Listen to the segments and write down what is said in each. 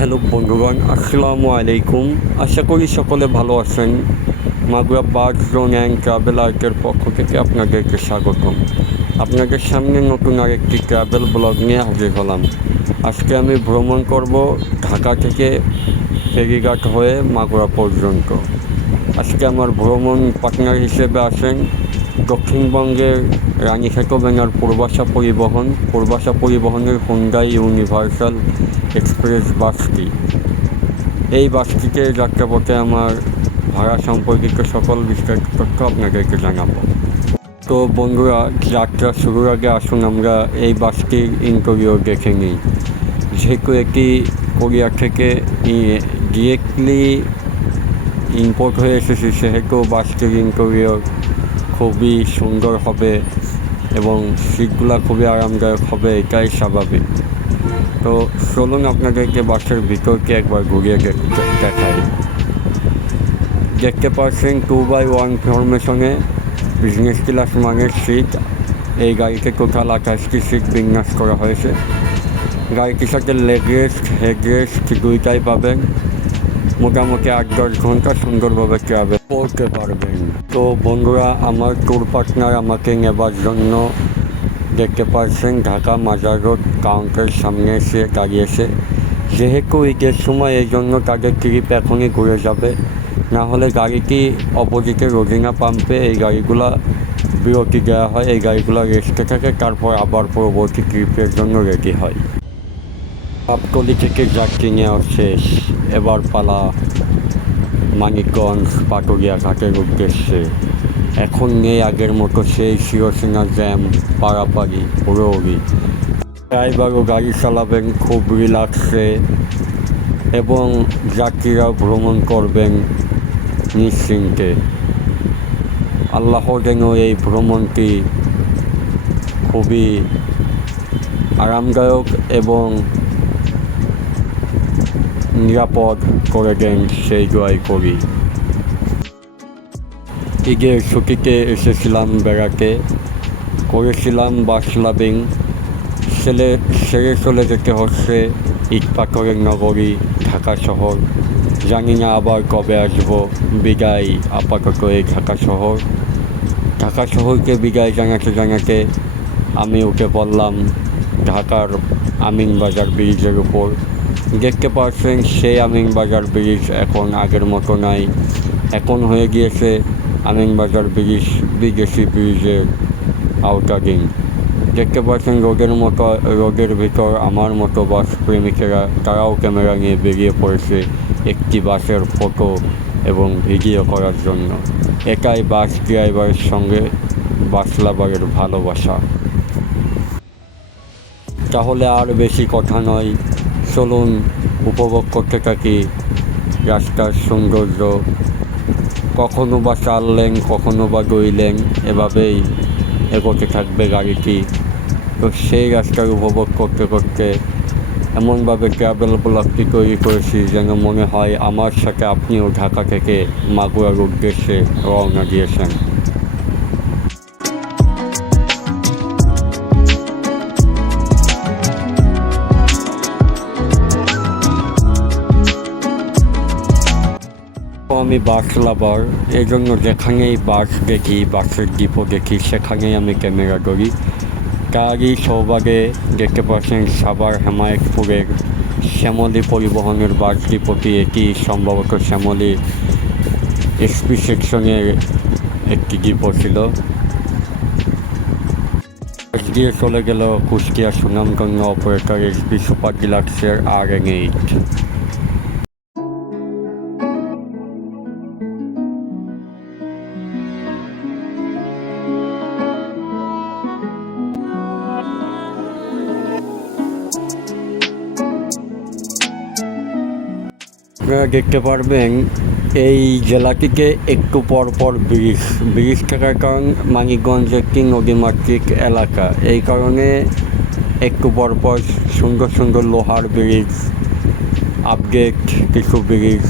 Hello বন্ধুগণ, আসসালামু আলাইকুম। আশা করি সকলে ভালো আছেন। Magura bird zone and travel আর্টের পক্ষ থেকে আপনাদেরকে স্বাগতম। আপনাদের সামনে নতুন আরেকটি ট্রাভেল ব্লগ নিয়ে হাজির হলাম। আজকে আমি ভ্রমণ করব ঢাকা থেকে ফেরিঘাট হয়ে মাগুরা পর্যন্ত। আজকে আমার ভ্রমণ পার্টনার হিসেবে আসেন দক্ষিণবঙ্গের রানীখাটো ব্যাঙার পূর্বাশা পরিবহন। পূর্বাশা পরিবহনের হুন্ডাই ইউনিভার্সাল এক্সপ্রেস বাসটি। এই বাসটিতে যাত্রাপথে আমার ভাড়া সম্পর্কিত সকল বিস্তারিত তথ্য আপনাদেরকে জানাব। তো বন্ধুরা, যাত্রা শুরুর আগে আসুন, আমরা এই বাসটির ইন্টারভিউ দেখে নিই। যেহেতু এটি কোরিয়া থেকে ডিরেক্টলি ইম্পোর্ট হয়ে এসেছে, সেহেতু বাসটির ইন্টারভিউ খুবই সুন্দর হবে এবং সিটগুলো খুবই আরামদায়ক হবে, এটাই স্বাভাবিক। তো চলুন আপনাদেরকে বাসের ভিতরকে একবার ঘুরিয়ে দেখ- দেখাই। দেখতে পাচ্ছেন টু বাই ওয়ান ফরমেশনে বিজনেস ক্লাস মানের সিট এই গাড়িতে টোটাল আঠাশটি সিট বিন্যাস করা হয়েছে। গাড়িটির সাথে লেগ রেস্ট হেড রেস্ট দুইটাই পাবেন। মোটামুটি আট দশ ঘণ্টা সুন্দরভাবে ট্রাভেল করতে পারবেন। তো বন্ধুরা, আমার ট্যুর পার্টনার আমাকে নেবার জন্য দেখতে পাচ্ছেন ঢাকা মাজার রোড কাউন্টারের সামনে এসে দাঁড়িয়েছে। যেহেতু ঈদের সময় এই জন্য তাদের ট্রিপ এখনই ঘুরে যাবে। না হলে গাড়িটি অপোজিটে রোজিনা পাম্পে এই গাড়িগুলা বিরতি দেওয়া হয়। এই গাড়িগুলো রেস্টে থাকে, তারপর আবার পরবর্তী ট্রিপের জন্য রেডি হয়। পাপতলি থেকে যাত্রী নেওয়া শেষ। এবার পালা মানিকগঞ্জ পাটুরিয়া ঘাটের উদ্দেশ্যে। এখন নেই আগের মতো সেই শিরোসিনা জ্যাম পাড়াপাড়ি হুড়োহুড়ি। ড্রাইভারও গাড়ি চালাবেন খুব রিল্যাক্সে এবং যাত্রীরাও ভ্রমণ করবেন নিশ্চিন্তে। আল্লাহ যেন এই ভ্রমণটি খুবই আরামদায়ক এবং নিরাপদ করে দেন সেই দোয়াই করি। ঈদের ছুটিতে এসেছিলাম বেড়াতে। করেছিলাম বাস লাভিং ছেলে সেরে চলে যেতে হচ্ছে ইট পাথরের নগরী, ঢাকা শহর। জানি না আবার কবে আসব, বিদায় আপাতত এই ঢাকা শহর। ঢাকা শহরকে বিদায় জানাতে জানাতে আমি উঠে পড়লাম ঢাকার আমিনবাজার ব্রিজের উপর। দেখতে পাচ্ছেন সেই আমিনবাজার ব্রিজ এখন আগের মতো নাই। এখন হয়ে গিয়েছে আমিনবাজার ব্রিজ বিদেশি ব্রিজের আওতাধীন দেখতে পাচ্ছেন রোদের মতো রোদের ভিতর আমার মতো বাস প্রেমিকেরা, তারাও ক্যামেরা নিয়ে বেরিয়ে পড়েছে একটি বাসের ফটো এবং ভিডিও করার জন্য। এটাই বাস ড্রাইভারের সঙ্গে বাস লাভারের ভালোবাসা। তাহলে আর বেশি কথা নয়। চলুন, উপভোগ করতে থাকি রাস্তার সৌন্দর্য কখনো বা চার লেন কখনো বা দুই লেন এভাবেই এগোতে থাকবে গাড়িটি। তো সেই রাস্তার উপভোগ করতে করতে এমনভাবে ট্রাভেল ব্লগটি তৈরি করেছি যেন মনে হয় আমার সাথে আপনিও ঢাকা থেকে মাগুয়ার উদ্দেশ্যে রওনা দিয়েছেন। আমি বাস লাভার। এই জন্য যেখানেই বাস দেখি বাসের ডিপো দেখি, সেখানেই আমি ক্যামেরা করি তারই সৌভাগে দেখতে পাচ্ছেন সাবার হেমায়তপুরের শ্যামলী পরিবহনের বাস ডিপোটি এটি সম্ভবত শ্যামলী এসপি সেকশনের একটি ডিপো ছিল। দিয়ে চলে গেল Kushtia Sunamganj operator SP super ডিলাক্সের আর এন এইট। আপনারা দেখতে পারবেন, এই জেলাটিতে একটু পর পর ব্রিজ ব্রিজ থাকার কারণ মানিকগঞ্জ একটি নদীমাতৃক এলাকা। এই কারণে একটু পর পর সুন্দর সুন্দর লোহার ব্রিজ, আপডেট কিছু ব্রিজ,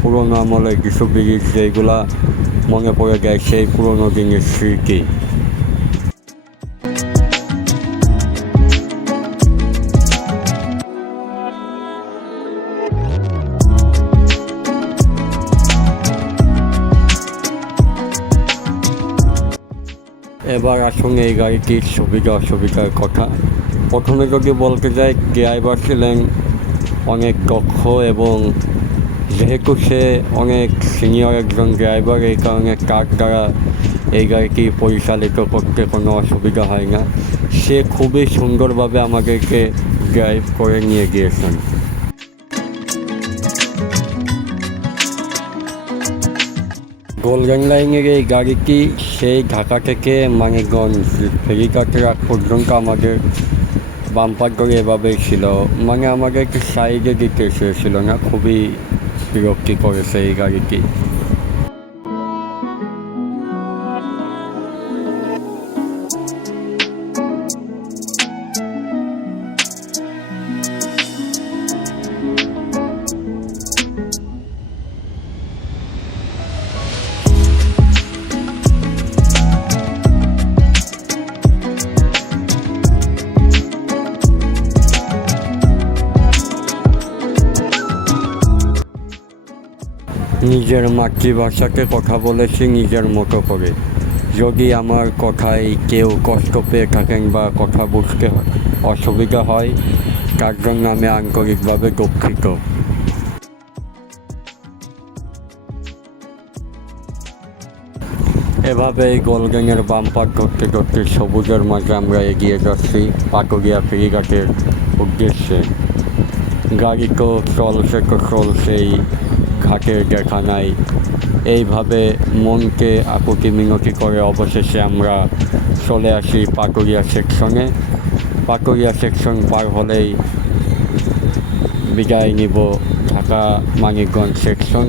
পুরোনো আমলের কিছু ব্রিজ, যেগুলা মনে পড়ে যায় সেই পুরোনো দিনের স্মৃতি। আসুন এই গাড়িটির সুবিধা অসুবিধার কথা। প্রথমে যদি বলতে যাই, ড্রাইভার ছিলেন অনেক দক্ষ এবং যেহেতু সে অনেক সিনিয়র একজন ড্রাইভার, এই কারণে তার দ্বারা এই গাড়িটি পরিচালিত করতে কোনো অসুবিধা হয় না। সে খুবই সুন্দরভাবে আমাদেরকে ড্রাইভ করে নিয়ে গিয়েছেন। গোল্ডেন লাইনের এই গাড়িটি সেই ঢাকা থেকে মানিকগঞ্জ ফেরিঘাট রাখ পর্যন্ত আমাদের বাম্পার করে এভাবেই ছিল। মানে আমাদেরকে সাইডে দিতে চেয়েছিল না, খুবই বিরক্তি করেছে এই গাড়িটি। নিজের মাতৃভাষাতে কথা বলেছি নিজের মতো করে। যদি আমার কথায় কেউ কষ্ট পেয়ে থাকেন বা কথা বুঝতে অসুবিধা হয়, তার জন্য আমি আন্তরিকভাবে দুঃখিত। এভাবে এই গোলগেনের বাম্পার ধরতে ধরতে সবুজের মাঝে আমরা এগিয়ে যাচ্ছি পাটুরিয়া ফেরিঘাটের উদ্দেশ্যে। গাড়ি তো চলছে তো চলছেই ঘাটের দেখা নাই এইভাবে মনকে আকুতি মিনতি করে অবশেষে আমরা চলে আসি পাটুরিয়া সেকশনে। পাটুরিয়া সেকশন পার হলেই বিদায় নিব ঢাকা মানিকগঞ্জ সেকশন।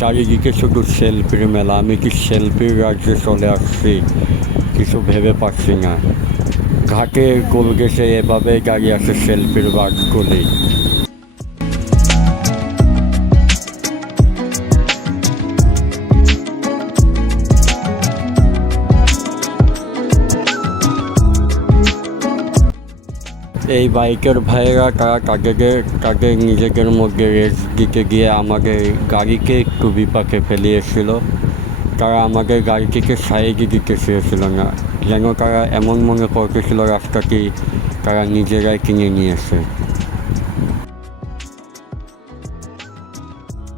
চারিদিকে শুধু সেলফির মেলা, আমি কি সেলফির রাজ্যে চলে আসছি? কিছু ভেবে পাচ্ছি না। ঘাটে গোল গেছে এভাবে গাড়ি আছে সেলফির বাসগুলি। এই বাইকের ভাইয়েরা তারা তাদেরকে তাদের নিজেদের মধ্যে রেস দিতে গিয়ে আমাদের গাড়িকে একটু বিপাকে ফেলিয়েছিল। তারা আমাদের গাড়িটিকে সাইডে দিতে চেয়েছিল না। যেন তারা এমন মনে করতেছিল রাস্তাটি তারা নিজেরাই কিনে নিয়েছে।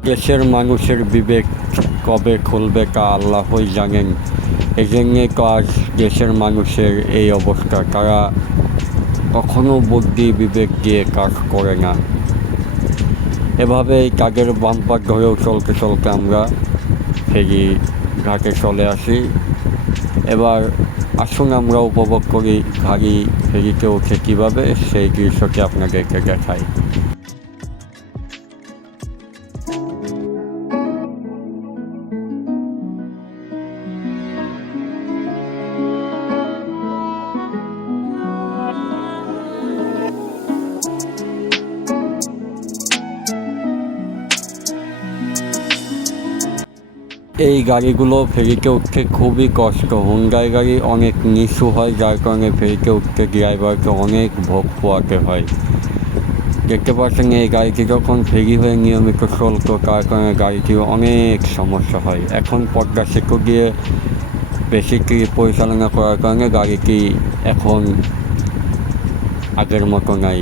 দেশের মানুষের বিবেক কবে খুলবে তা আল্লাহই জানেন। এই জন্যে আজ দেশের মানুষের এই অবস্থা। তারা কখনো বুদ্ধি, বিবেক গিয়ে কাজ করে না। এভাবে এভাবেই বাম বাম্পার ধরেও চলতে চলতে আমরা ফেরি ঘাটে চলে আসি। এবার আসুন আমরা উপভোগ করি ঘাড়ি ফেরিতে ওঠে কীভাবে, সেই দৃশ্যটি আপনাদেরকে দেখাই। এই গাড়িগুলো ফেরিতে উঠতে খুবই কষ্ট। হুন্ডাই গাড়ি অনেক নিচু হয়, যার কারণে ফেরিতে উঠতে ড্রাইভারকে অনেক ভোগ পোয়াতে হয়। দেখতে পাচ্ছেন এই গাড়িটি যখন ফেরি হয়ে নিয়মিত চলতো, তার কারণে গাড়িটির অনেক সমস্যা হয়। এখন পদ্মা সেতু দিয়ে বেশি পরিচালনা করার কারণে গাড়িটি এখন আগের মতো নাই।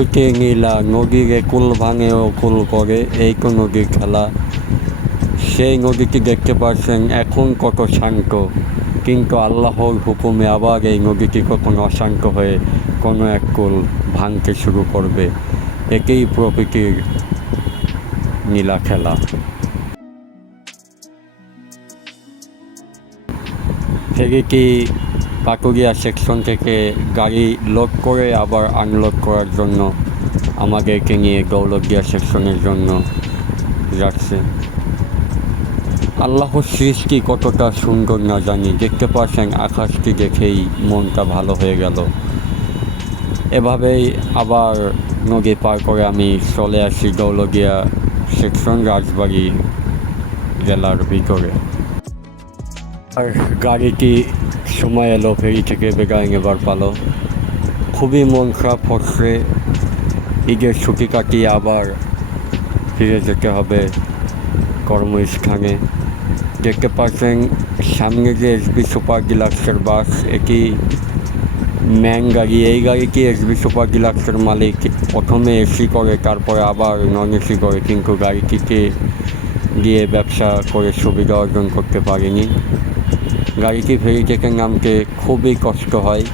প্রকৃতি নীলা নদীরে কুল ভাঙে ও কুল করে এই তো নদীর খেলা সেই নদীটি দেখতে পাচ্ছেন এখন কত শান্ত কিন্তু আল্লাহর হুকুমে আবার এই নদীটি কখন অশান্ত হয়ে কোনো এক কুল ভাঙতে শুরু করবে একেই প্রকৃতির নীলা খেলা ফেরিটি পাটুরিয়া সেকশন থেকে গাড়ি লোড করে আবার আনলোড করার জন্য আমাদেরকে নিয়ে দৌলতদিয়া সেকশনের জন্য যাচ্ছে। আল্লাহর সৃষ্টি কতটা সুন্দর না জানি। দেখতে পাচ্ছেন আকাশটি দেখেই মনটা ভালো হয়ে গেল। এভাবেই আবার নদী পার করে আমি চলে আসি দৌলদিয়া সেকশন রাজবাড়ি জেলার ভিতরে। আর গাড়িটি সময় এলো, ফেরি থেকে বেগাইং এবার পালো। খুবই মন খারাপ হচ্ছে, ঈদের ছুটি কাটিয়ে আবার ফিরে যেতে হবে কর্মস্থানে। দেখতে পাচ্ছেন, সামনে যে এসবি সুপার ডিলাক্সের বাস, এটি ম্যান গাড়ি। এই গাড়িটি এসবি সুপার ডিলাক্সের মালিক প্রথমে এসি করে, তারপরে আবার নন এসি করে, কিন্তু গাড়িটিকে দিয়ে ব্যবসা করে সুবিধা অর্জন করতে পারিনি। গাড়িটি ফেরি থেকে নামতে খুবই কষ্ট হয়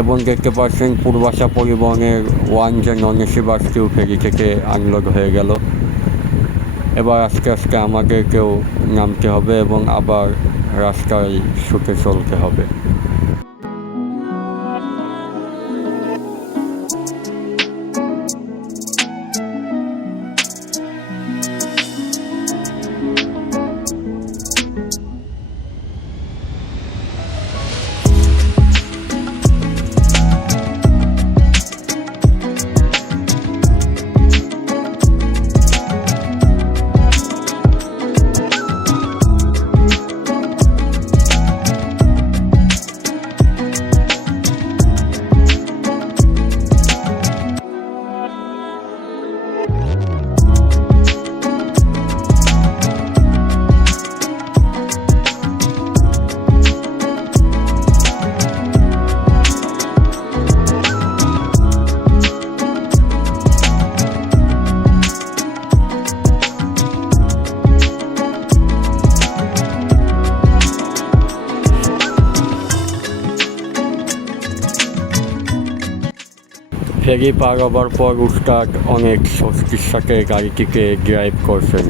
এবং দেখতে পাচ্ছেন পূর্বাশা পরিবহনের ওয়ান যে নন এসি বাসটিও ফেরি থেকে আনলোড হয়ে গেল। এবার আস্তে আস্তে আমাদেরকেও নামতে হবে এবং আবার রাস্তায় ছুটে চলতে হবে। ফেরি পার হবার পর উস্তাদ অনেক স্বস্তির সাথে গাড়িটিকে ড্রাইভ করছেন।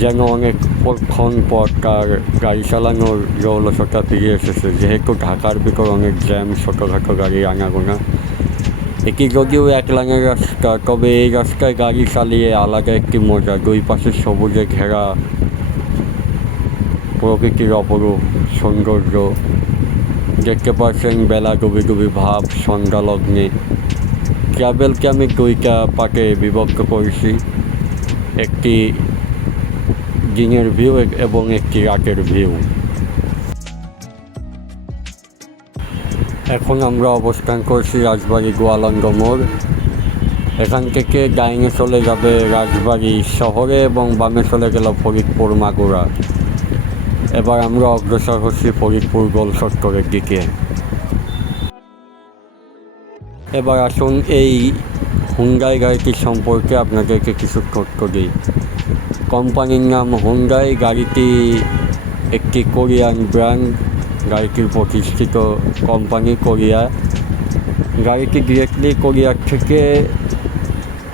যেন অনেক অনেকক্ষণ পর তার গাড়ি চালানোর জৌলসতা ফিরে এসেছে। যেহেতু ঢাকার ভিতর অনেক জ্যাম, ছোটোখাটো গাড়ি আনাগোনা এটি যদিও এক লাইনের রাস্তা, তবে এই রাস্তায় গাড়ি চালিয়ে আলাদা একটি মজা, দুই পাশে সবুজে ঘেরা প্রকৃতির অপরূপ সৌন্দর্য। দেখতে পাচ্ছেন বেলা ডুবি ডুবি ভাব সন্ধ্যা লগ্নে ট্রাভেলকে আমি দুইটা পার্টে বিভক্ত করেছি। একটি দিনের ভিউ এবং একটি রাতের ভিউ এখন আমরা অবস্থান করছি রাজবাড়ি গোয়ালন্দ মোড়। এখান থেকে ডাইনে চলে যাবে রাজবাড়ি শহরে এবং বামে চলে গেল ফরিদপুর মাগুরা। এবার আমরা অগ্রসর হচ্ছি ফরিদপুর গোল চত্বরের দিকে। এবার আসুন এই হুন্ডাই গাড়িটি সম্পর্কে আপনাদেরকে কিছু তথ্য দিই। কোম্পানির নাম হুন্ডাই গাড়িটি একটি কোরিয়ান ব্র্যান্ড, গাড়িটির প্রতিষ্ঠিত কোম্পানি কোরিয়া। গাড়িটি ডিরেক্টলি কোরিয়ার থেকে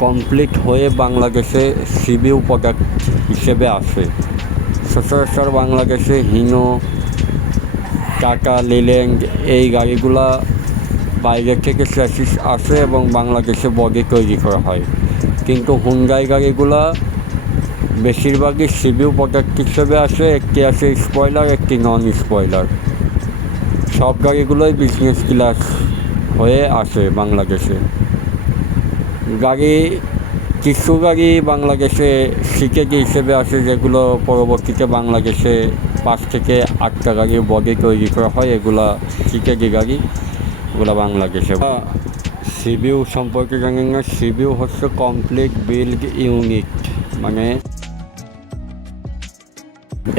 কমপ্লিট হয়ে বাংলাদেশে সিবিউ প্রোডাক্ট হিসেবে আসে। সচরাচর বাংলাদেশে হিনো টাটা লিল্যান্ড এই গাড়িগুলা বাইরে থেকে স্যাসিস আসে এবং বাংলাদেশে বডি তৈরি করা হয়। কিন্তু হুন্ডাই গাড়িগুলা বেশিরভাগই সিবিউ প্রোডাক্ট হিসেবে আসে, একটি আছে স্পয়লার, একটি নন স্পয়লার সব গাড়িগুলোই বিজনেস ক্লাস হয়ে আসে বাংলাদেশে। গাড়ি, কিছু গাড়ি বাংলাদেশে সিকেজি হিসেবে আসে, যেগুলো পরবর্তীতে বাংলাদেশে পাঁচ থেকে আটটা গাড়ির বডি তৈরি করা হয়। এগুলা সিকেজি গাড়ি। এগুলো বাংলাদেশে। সিবিউ সম্পর্কে জানেন না সিবিউ হচ্ছে কমপ্লিট বিল্ড ইউনিট মানে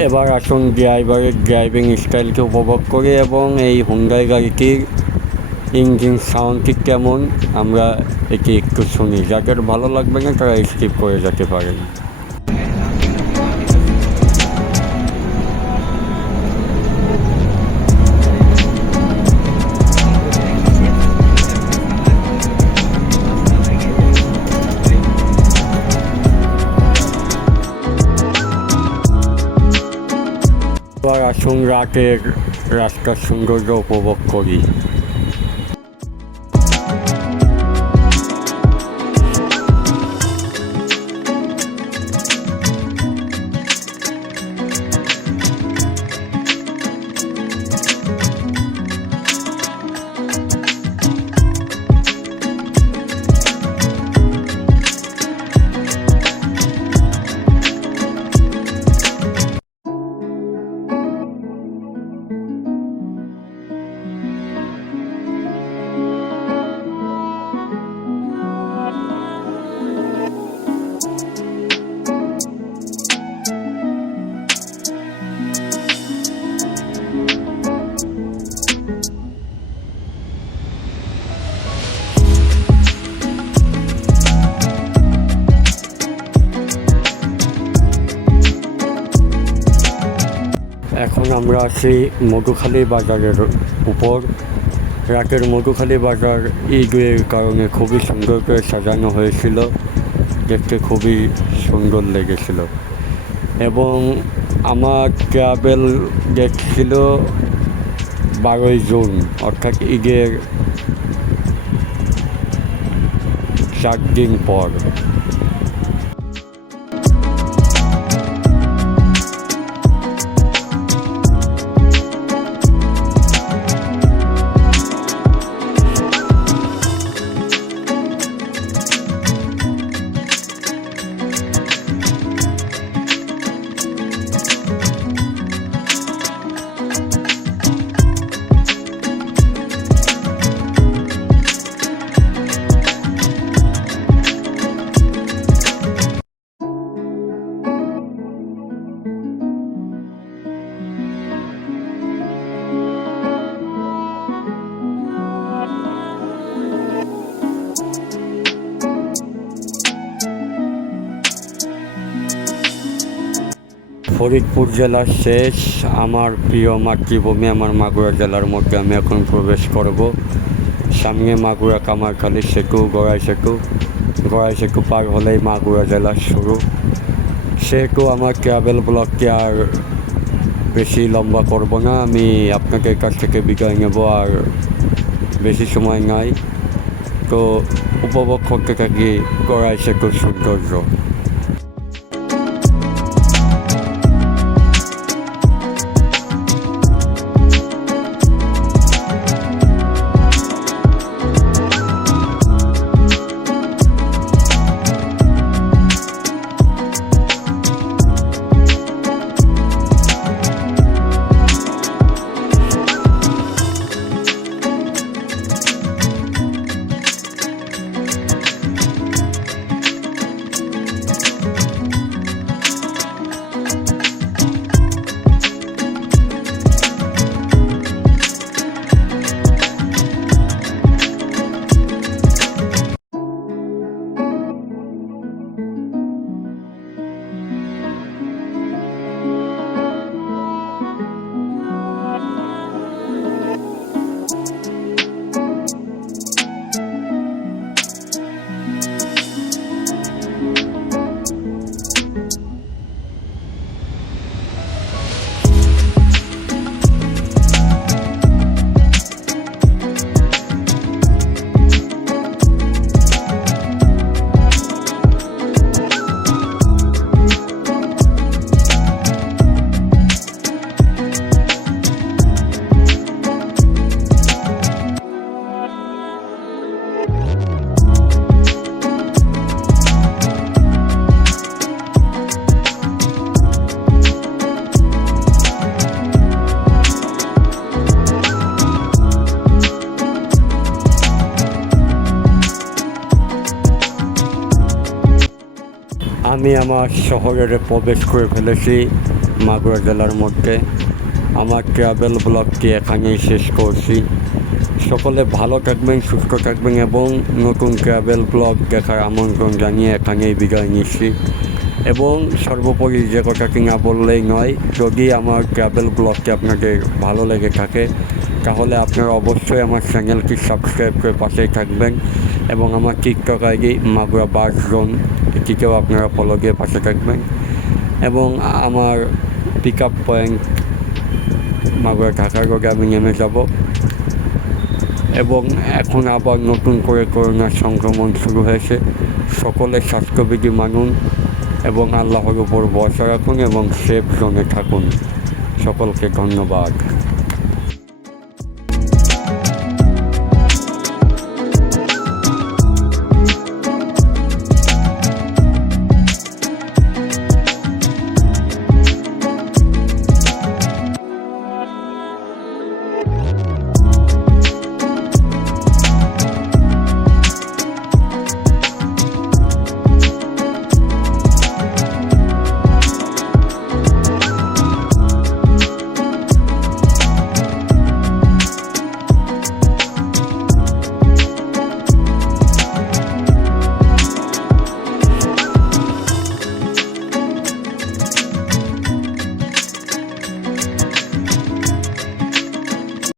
এবার আসুন ড্রাইভারের ড্রাইভিং স্টাইলকে উপভোগ করি এবং এই হুন্ডাই গাড়িটির ইঞ্জিন সাউন্ডটি কেমন আমরা এটি একটু শুনি। যাদের ভালো লাগবে না তারা স্কিপ করে যেতে পারেন। আসুন রাতের রাস্তার সৌন্দর্য উপভোগ করি। আমরা আছি মধুখালী বাজারের উপর। রাতের মধুখালী বাজার ঈদের কারণে খুবই সুন্দর করে সাজানো হয়েছিল। দেখতে খুবই সুন্দর লেগেছিল। এবং আমার ট্রাভেল ডেট ছিল বারোই জুন, অর্থাৎ ঈদের চার দিন পর। ফরিদপুর জেলার শেষ। আমার প্রিয় মাতৃভূমি, আমার মাগুরা জেলার মধ্যে আমি এখন প্রবেশ করব। সামনে মাগুরা কামারখালী সেতু, গড়াই সেতু। গড়াই সেতু পার হলেই মাগুরা জেলার শুরু। সেহেতু আমার ট্রাভেল ব্লগকে আর বেশি লম্বা করব না। আমি আপনাকে কাছ থেকে বিদায় নেব, আর বেশি সময় নাই। তো উপভোগ করতে থাকি গড়াই সেতুর সৌন্দর্য। আমি আমার শহরের প্রবেশ করে ফেলেছি মাগুরা জেলার মধ্যে। আমার ট্রাভেল ব্লগটি এখানেই শেষ করছি। সকলে ভালো থাকবেন, সুস্থ থাকবেন এবং নতুন ট্রাভেল ব্লগ দেখার আমন্ত্রণ জানিয়ে এখানেই বিদায় নিচ্ছি। এবং সর্বোপরি যে কথাটি না বললেই নয়, যদি আমার ট্রাভেল ব্লগটি আপনাদের ভালো লেগে থাকে, তাহলে আপনারা অবশ্যই আমার চ্যানেলটি সাবস্ক্রাইব করে পাশেই থাকবেন এবং আমার TikTok ID Magura bus zone এটিকেও আপনারা ফলো দিয়ে পাশে থাকবেন। এবং আমার পিক আপ পয়েন্ট মাগুরা ঢাকার রোডে আমি নেমে যাব। এবং এখন আবার নতুন করে করোনার সংক্রমণ শুরু হয়েছে। সকলে স্বাস্থ্যবিধি মানুন এবং আল্লাহর উপর ভরসা রাখুন এবং সেফ জোনে থাকুন। সকলকে ধন্যবাদ।